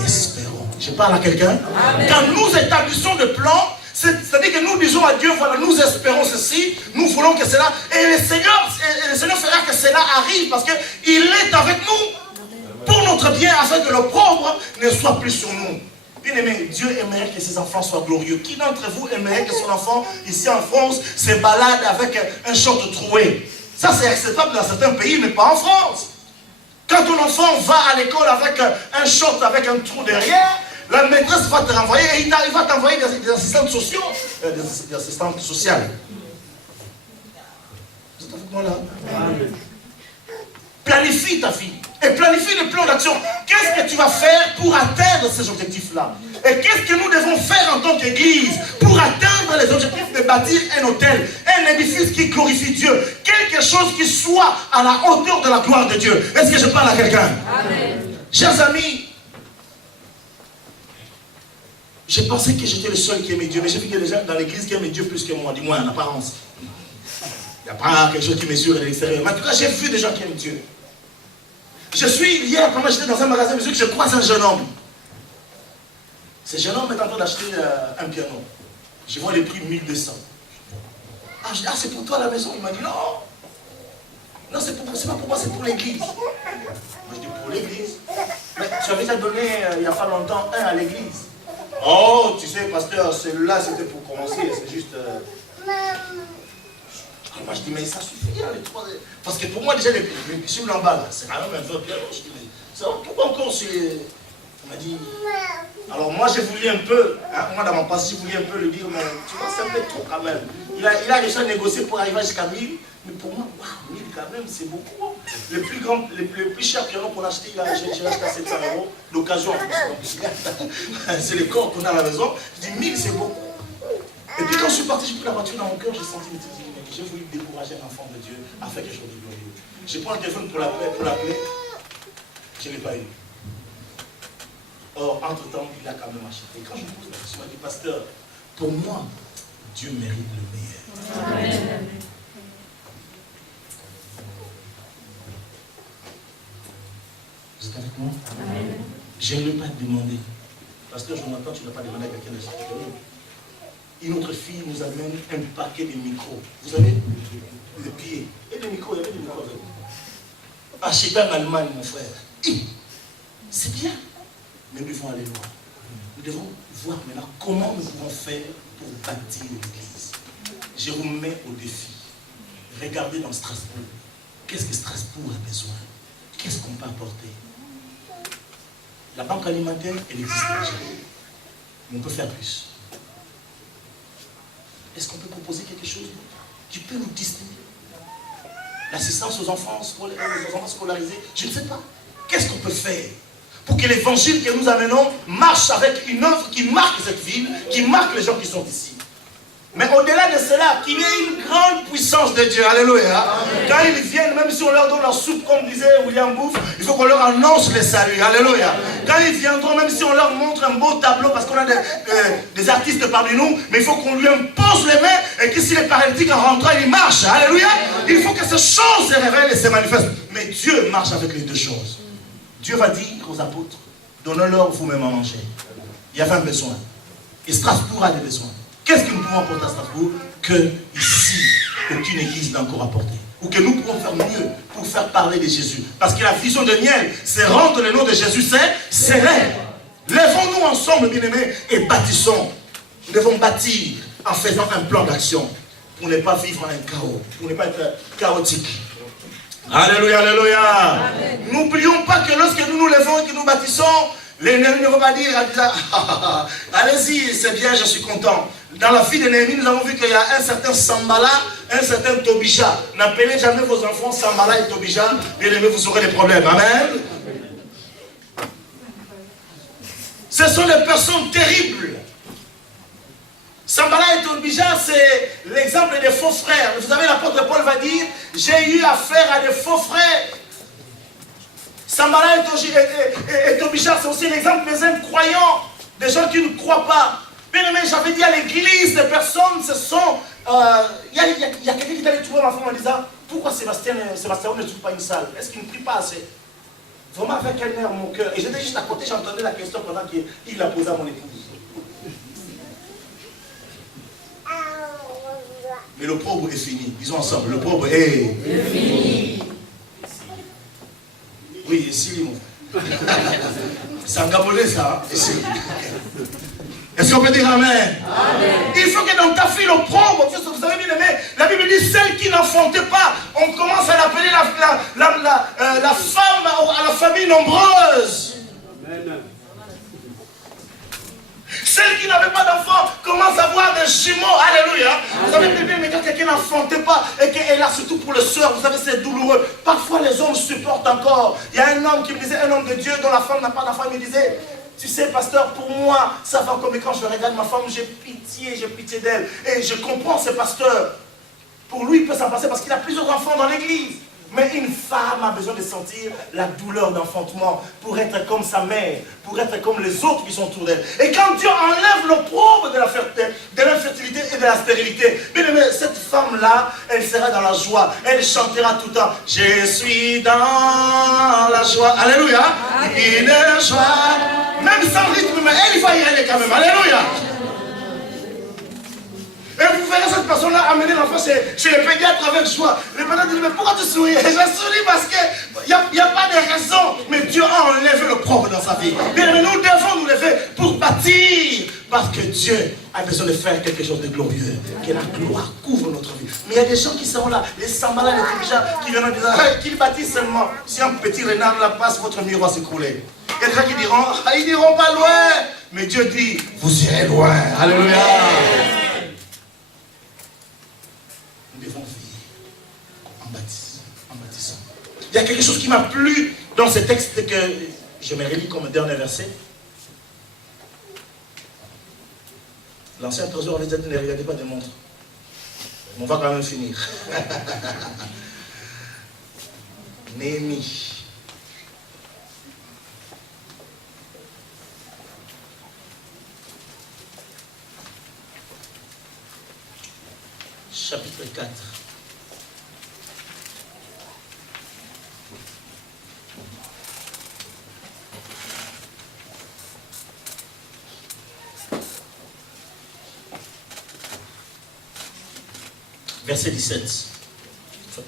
espérons. Je parle à quelqu'un. Quand nous établissons des plans, c'est-à-dire que nous disons à Dieu, voilà, nous espérons ceci, nous voulons que cela, et le Seigneur fera que cela arrive parce qu'il est avec nous pour notre bien afin que l'opprobre ne soit plus sur nous. Bien aimé, Dieu aimerait que ses enfants soient glorieux. Qui d'entre vous aimerait que son enfant, ici en France, se balade avec un short troué? Ça c'est acceptable dans certains pays, mais pas en France. Quand ton enfant va à l'école avec un short avec un trou derrière, la maîtresse va te renvoyer et il va t'envoyer des assistantes sociaux, des assistantes sociales. Vous êtes avec moi là? Planifie ta vie et planifie le plan d'action. Qu'est-ce que tu vas faire pour atteindre ces objectifs-là? Et qu'est-ce que nous devons faire en tant qu'Église pour atteindre les objectifs de bâtir un hôtel, un édifice qui glorifie Dieu, quelque chose qui soit à la hauteur de la gloire de Dieu? Est-ce que je parle à quelqu'un? Chers amis, j'ai pensé que j'étais le seul qui aimait Dieu, mais j'ai vu qu'il y a des gens dans l'église qui aiment Dieu plus que moi, du moins en apparence. Il n'y a pas quelque chose qui mesure à l'extérieur. Mais en tout cas, j'ai vu des gens qui aiment Dieu. Hier, quand j'étais dans un magasin de musique, je croise un jeune homme. Ce jeune homme est en train d'acheter un piano. Je vois les prix 1200. Ah, je dis, ah, c'est pour toi à la maison. Il m'a dit, non. Non, c'est pas pour moi, c'est pour l'église. Moi, je dis, pour l'église. Mais tu avais déjà donné, il n'y a pas longtemps, un à l'église. Oh, tu sais, pasteur, celui-là, c'était pour commencer. C'est juste... Moi, je dis, mais ça suffit, hein, les trois. Parce que pour moi, déjà, les sur l'emballe, c'est quand même un peu piano. Je dis, mais ça, pourquoi encore sur les... On m'a dit... Alors moi, j'ai voulu un peu, hein, moi dans mon passé, j'ai voulu un peu lui dire, mais tu vois, c'est un peu trop quand même. Il a réussi à négocier pour arriver jusqu'à 1000, mais pour moi, wow, 1000 quand même, c'est beaucoup. Le plus cher piano qu'on a acheté, j'ai acheté à 700 €, l'occasion en plus. C'est les corps qu'on a à la maison. Je dis 1000, c'est beaucoup. Et puis quand je suis parti, j'ai pris la voiture dans mon cœur, j'ai senti mes petits, mais j'ai voulu décourager un enfant de Dieu à faire quelque chose de glorieux. J'ai pris un téléphone pour l'appeler, je ne l'ai pas eu. Or, entre-temps, il a quand même acheté. Quand je me pose la question, il m'a dit, pasteur, pour moi, Dieu mérite le meilleur. Amen. Vous êtes avec moi? Amen. Je ne vais pas te demander. Pasteur Jonathan, tu n'as pas demandé à quelqu'un d'acheter quelque chose. Une autre fille nous amène un paquet de micros. Vous savez, le pied. Et des micros, il y avait des micros avec vous. Acheter en Allemagne, mon frère. C'est bien. Mais nous devons aller loin. Nous devons voir maintenant comment nous pouvons faire pour bâtir l'église. Je vous mets au défi. Regardez dans Strasbourg. Qu'est-ce que Strasbourg a besoin? Qu'est-ce qu'on peut apporter? La banque alimentaire, elle existe déjà. Mais on peut faire plus. Est-ce qu'on peut proposer quelque chose qui peut nous distribuer? L'assistance aux enfants scolarisés, je ne sais pas. Qu'est-ce qu'on peut faire pour que l'évangile que nous amenons marche avec une œuvre qui marque cette ville, qui marque les gens qui sont ici? Mais au-delà de cela, qu'il y ait une grande puissance de Dieu. Alléluia. Amen. Quand ils viennent, même si on leur donne leur soupe, comme disait William Booth, il faut qu'on leur annonce le salut. Alléluia. Amen. Quand ils viendront, même si on leur montre un beau tableau, parce qu'on a des artistes parmi nous, mais il faut qu'on lui impose les mains et que si les paralytiques en rentrant, ils marchent. Alléluia. Amen. Il faut que ces choses se révèlent et se manifestent. Mais Dieu marche avec les deux choses. Dieu va dire aux apôtres, donnez-leur vous-même à manger. Il y avait un besoin. Et Strasbourg a des besoins. Qu'est-ce que nous pouvons apporter à Strasbourg que ici, aucune église n'a encore apporté? Ou que nous pouvons faire mieux pour faire parler de Jésus? Parce que la vision de Niel, c'est rendre le nom de Jésus célèbre. Lèvons-nous ensemble, bien-aimés, et bâtissons. Nous devons bâtir en faisant un plan d'action pour ne pas vivre en un chaos, pour ne pas être chaotique. Alléluia, alléluia. N'oublions pas que lorsque nous nous levons et que nous bâtissons, l'ennemi ne va pas dire, allez-y, c'est bien, je suis content. Dans la vie de Néhémie, nous avons vu qu'il y a un certain Sambala, un certain Tobija. N'appelez jamais vos enfants Sambala et Tobija, bien aimés, vous aurez des problèmes. Amen. Ce sont des personnes terribles. Sambala et Tobija, c'est l'exemple des faux frères. Vous savez, l'apôtre Paul va dire, j'ai eu affaire à des faux frères. Sambala et Tobija, c'est aussi l'exemple des incroyants, des gens qui ne croient pas. Bien aimé, j'avais dit à l'église, des personnes, ce sont... Il y a quelqu'un qui est allé trouver ma femme en disant, pourquoi Sébastien ne trouve pas une salle? Est-ce qu'il ne prie pas assez? Vraiment avec un air mon cœur. Et j'étais juste à côté, j'entendais la question pendant qu'il la posait à mon épouse. Mais le l'opprobre est fini. Disons ensemble, l'opprobre est fini. Oui, ici, mon frère. C'est en gabonais ça, hein? Ici. Est-ce qu'on peut dire amen? Amen. Il faut que dans ta fille l'opprobre, vous savez bien aimé, la Bible dit celle qui n'enfantait pas, on commence à l'appeler la femme à la famille nombreuse. Amen. Celle qui n'avait pas d'enfant commence à avoir des jumeaux. Alléluia. Vous savez bien, mais quand quelqu'un n'enfantait pas et qu'elle a surtout pour le soeur, vous savez, c'est douloureux. Parfois les hommes supportent encore. Il y a un homme qui me disait, un homme de Dieu dont la femme n'a pas d'enfant, il me disait, tu sais, pasteur, pour moi, ça va comme quand je regarde ma femme, j'ai pitié d'elle. Et je comprends ce pasteur. Pour lui, il peut s'en passer parce qu'il a plusieurs enfants dans l'église. Mais une femme a besoin de sentir la douleur d'enfantement pour être comme sa mère, pour être comme les autres qui sont autour d'elle. Et quand Dieu enlève l'opprobre de l'infertilité et de la stérilité, bien aimé, cette femme-là, elle sera dans la joie. Elle chantera tout le temps. Je suis dans la joie. Alléluia. Une joie. Même sans rythme, mais elle va y aller quand même. Alléluia. Et vous verrez cette personne-là amener l'enfant chez le pédiatre avec joie. Le pédiatre dit, mais pourquoi tu souris? Je souris parce qu'il n'y a pas de raison. Mais Dieu a enlevé le propre dans sa vie. Mais nous devons nous lever pour bâtir. Parce que Dieu a besoin de faire quelque chose de glorieux. Que la gloire couvre notre vie. Mais il y a des gens qui seront là, les sambalas, les dirigeants, qui viennent en disant, hey, qu'ils bâtissent seulement. Si un petit renard là passe, votre mur va s'écrouler. Il y a des gens qui diront, ah, ils n'iront pas loin. Mais Dieu dit, vous irez loin. Alléluia. Nous devons vivre en bâtissant. Il y a quelque chose qui m'a plu dans ce texte que je me relis comme dernier verset. L'ancien trésor avait dit, ne regardez pas de montre. On va quand même finir. Néhémie. Chapitre 4. Verset 17.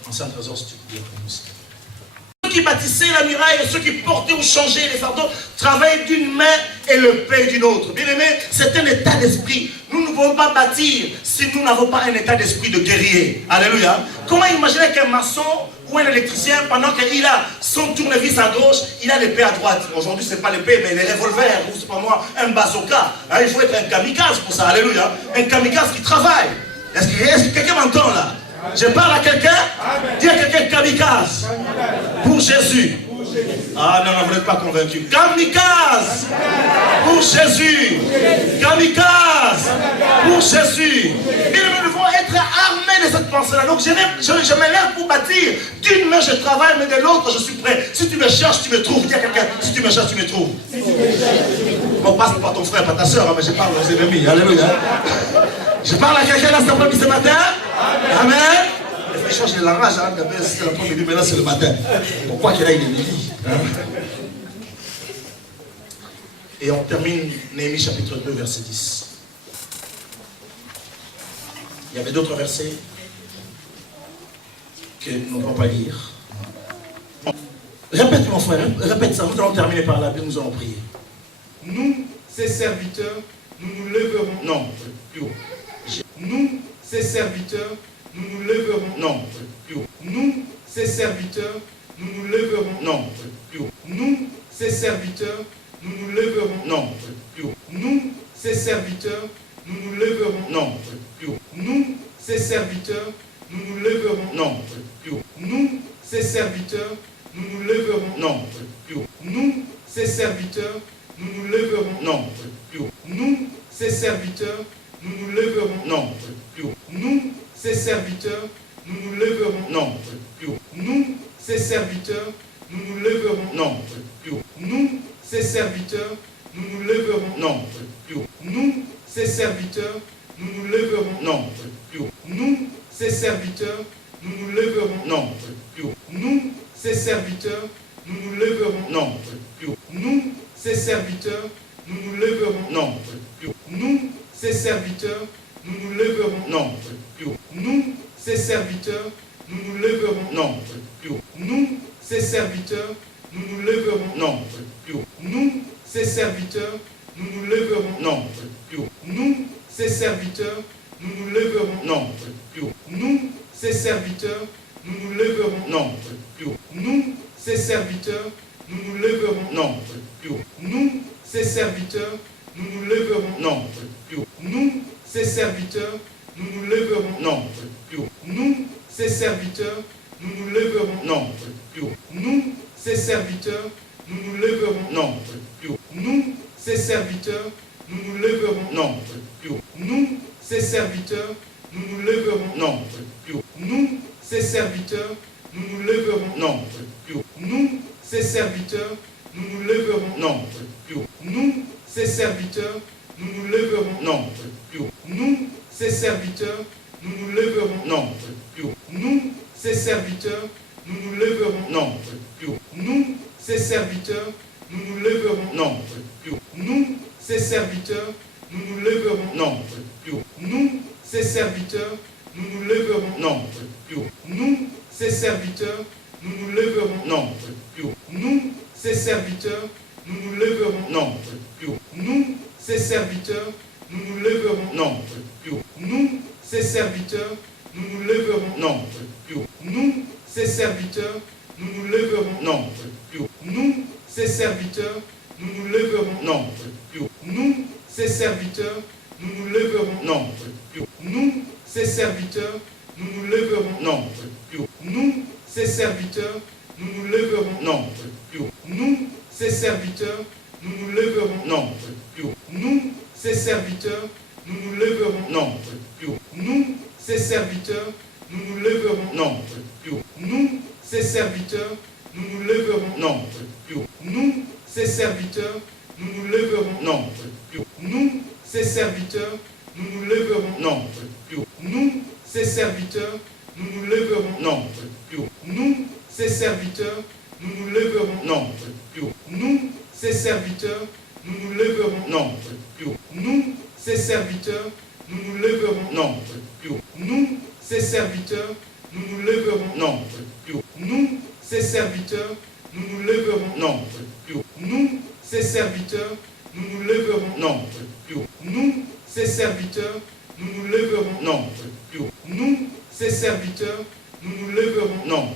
Ancien trésor, si tu peux dire pour nous. Ceux qui bâtissaient la muraille et ceux qui portaient ou changeaient les fardeaux travaillaient d'une main et le paient d'une autre. Bien aimé, c'est un état d'esprit. Nous ne pouvons pas bâtir si nous n'avons pas un état d'esprit de guerrier. Alléluia. Comment imaginer qu'un maçon ou un électricien, pendant qu'il a son tournevis à gauche, il a l'épée à droite. Aujourd'hui, ce n'est pas l'épée, mais les revolvers, ou c'est pas moi, un bazooka. Il faut être un kamikaze pour ça. Alléluia. Un kamikaze qui travaille. Est-ce que quelqu'un m'entend là? Je parle à quelqu'un? Dis à quelqu'un kamikaze. Pour Jésus. Ah non, vous n'êtes pas convaincu. Kamikaze pour Jésus. Kamikaze pour Jésus. Et nous devons être armés de cette pensée-là. Donc je me lève pour bâtir. D'une main je travaille, mais de l'autre je suis prêt. Si tu me cherches, tu me trouves. Dis à quelqu'un, si tu me cherches, tu me trouves. Bon, passe pas ton frère, pas ta soeur, mais je parle aux ennemis. Alléluia. Je parle à quelqu'un là ce matin. Amen. Il faut changer la rage, hein. C'était l'après-midi, mais là c'est le matin. Pourquoi qu'il a il est midi, hein? Et on termine Néhémie chapitre 2, verset 10. Il y avait d'autres versets que nous ne pouvons pas lire. Répète mon frère, répète ça, nous allons terminer par là, puis nous allons prier. Nous, ses serviteurs, nous nous lèverons. Non, plus haut. Nous, ses serviteurs, nous nous lèverons. Non, plus haut. Nous, ses serviteurs, nous nous lèverons. Non, plus haut. Nous, ses serviteurs, nous nous lèverons. Non, plus haut. Nous, ses serviteurs, nous nous lèverons. Non, plus haut. Nous, ses serviteurs, nous nous lèverons. Non, plus haut. Nous, ses serviteurs, nous nous lèverons. Non, plus haut. Nous, ses serviteurs, nous nous lèverons. Non, plus haut. Nous, ses serviteurs, nous nous lèverons. Non, plus haut. Nous, ses serviteurs, nous nous lèverons. Non, plus haut. Nous, ses serviteurs, nous nous lèverons. Non, plus haut. Nous, ses serviteurs, nous nous lèverons. Non, plus haut. Nous, ses serviteurs, nous nous lèverons. Non, plus haut. Nous, ses serviteurs, nous nous lèverons. Non, plus haut. Nous, ses serviteurs, nous nous lèverons. Non, plus haut. Nous, ses serviteurs, nous nous lèverons. Non, plus haut. Nous, ses serviteurs, nous nous lèverons. Non, plus haut. Nous, ses serviteurs, nous nous lèverons. Non, plus haut. Nous, ses serviteurs, nous nous lèverons. Non, plus haut. Nous, ses serviteurs, nous nous lèverons. Non, plus haut. Nous, ses serviteurs, nous nous lèverons. Non, plus haut. Nous, ses serviteurs, nous nous lèverons. Non, plus haut. Nous, ses serviteurs, nous nous lèverons. Non, plus haut. Nous, ses serviteurs, nous nous lèverons. Non, plus haut. Nous, ses serviteurs, nous nous lèverons. Non, plus haut. Nous, ses serviteurs, nous nous lèverons. Non, plus haut. Nous, ses serviteurs, nous nous lèverons. Non, plus haut. Nous, ses serviteurs, nous nous lèverons. Non, plus haut. Nous, ses serviteurs, nous nous lèverons. Non, plus haut. Nous, ses serviteurs, nous nous lèverons. Non. Plus haut. Nous, ses serviteurs, nous nous lèverons. Non. Plus haut. Nous, ses serviteurs, nous nous lèverons. Non. Plus haut. Nous, ses serviteurs, nous nous lèverons. Non. Plus haut. Nous, ses serviteurs, nous nous lèverons. Non. Plus haut. Nous, ses serviteurs, nous nous lèverons. Non. Plus haut. Nous, ses serviteurs, nous nous lèverons. Non. Plus haut. Nous, ses serviteurs, nous nous lèverons. Non. Plus haut. Nous, ses serviteurs, nous nous lèverons. Non. Plus haut. Nous, ses serviteurs, nous nous lèverons. Non. Plus haut. Nous, ses serviteurs, nous nous lèverons. Non. Plus haut. Nous, ses serviteurs, nous nous lèverons. Non. Plus haut. Nous, ses serviteurs, nous nous lèverons. Non. Plus haut. Nous, ses serviteurs, nous nous lèverons. Non. Plus haut. Nous, ses serviteurs, nous nous lèverons. Non. Plus haut. Nous, ses serviteurs, nous nous lèverons. Non. Plus haut. Nous, ses serviteurs, nous nous lèverons. Non. Plus haut. Nous, ses serviteurs, nous nous lèverons. Non. Plus haut. Nous, ses serviteurs, nous nous lèverons. Non. Plus haut. Nous, ses serviteurs, nous nous lèverons. Non. Plus haut. Nous, ses serviteurs, nous nous lèverons. Non. Plus haut. Nous, ses serviteurs, nous nous lèverons. Non. Plus haut. Nous, ses serviteurs, nous nous lèverons. Non. Plus haut. Nous, ses serviteurs, nous nous lèverons. Non. Plus haut. Nous, ses serviteurs, nous nous lèverons. Non. Plus haut. Nous, ses serviteurs, nous nous lèverons. Non. Plus haut. Nous, ses serviteurs, nous nous lèverons. Non. Plus haut. Nous, ses serviteurs, nous nous lèverons. Non. Plus haut. Nous, ses serviteurs, nous nous lèverons. Non. Plus haut. Nous, ses serviteurs, nous nous lèverons. Non. Plus haut. Nous, ses serviteurs, nous nous lèverons. Non. Plus haut. Nous, ses serviteurs, nous nous lèverons. Non.